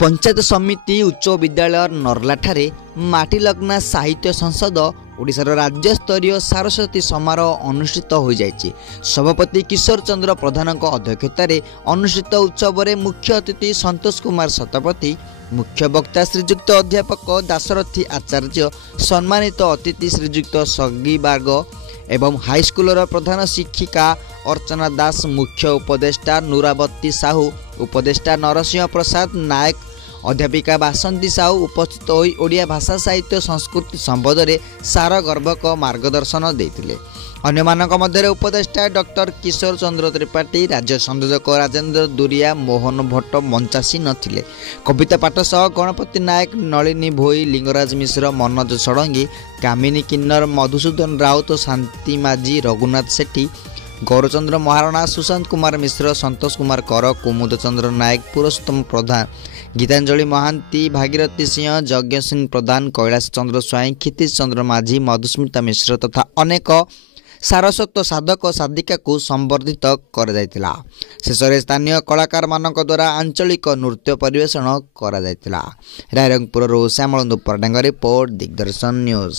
पंचायत समिति उच्च विद्यालय नर्लाठारे माटीलग्ना साहित्य संसद ओडिशार राज्य स्तरीय सरस्वती समारोह अनुष्ठित हो जाइछि। सभापति किशोर चंद्र प्रधान अध्यक्षतार अनुष्ठित उत्सव में मुख्य अतिथि संतोष कुमार शतपथी, मुख्य वक्ता श्रीजुक्त अध्यापक दाशरथी आचार्य, सम्मानित अतिथि श्रीजुक्त सगीबाग एवं हाईस्कूलर प्रधान शिक्षिका अर्चना दास, मुख्य उपदेष्टा नुरावती साहू, उपदेष्टा नरसिंह प्रसाद नायक, अध्यापिका बासंती साहू उपस्थित होई ओडिया भाषा साहित्य संस्कृति संबंध में सारगर्भक मार्गदर्शन देते। अन्य मानक मध्य उपदेष्टा डॉक्टर किशोर चंद्र त्रिपाठी, राज्य संयोजक राजेंद्र दुरिया, मोहन भट्ट मंचासी नथिले। कविता पाठ सह गणपति नायक, नलिनी भोई, लिंगराज मिश्र, मनोज षडंगी, कामिनी किन्नर, मधुसूदन राउत, शांति माझी, रघुनाथ सेठी, गौरचंद्र महाराणा, सुशांत कुमार मिश्र, संतोष कुमार कर, कुमुद चंद्र नायक, पुरुषोत्तम प्रधान, गीतांजलि महांती, भागीरथी सिंह, यज्ञ सिंह प्रधान, कैलाश चंद्र स्वाई, क्षितिज चंद्र माझी, मधुस्मिता मिश्र तथा अनेक सारस्वत साधक साधिका को संबर्धित कर जायतिला। शेषरे स्थानीय कलाकार मानक द्वारा आंचलिक नृत्य परिवेषण करा जायतिला। रायरंगपुर श्यामल दुपरडांग रिपोर्ट, दिग्दर्शन न्यूज।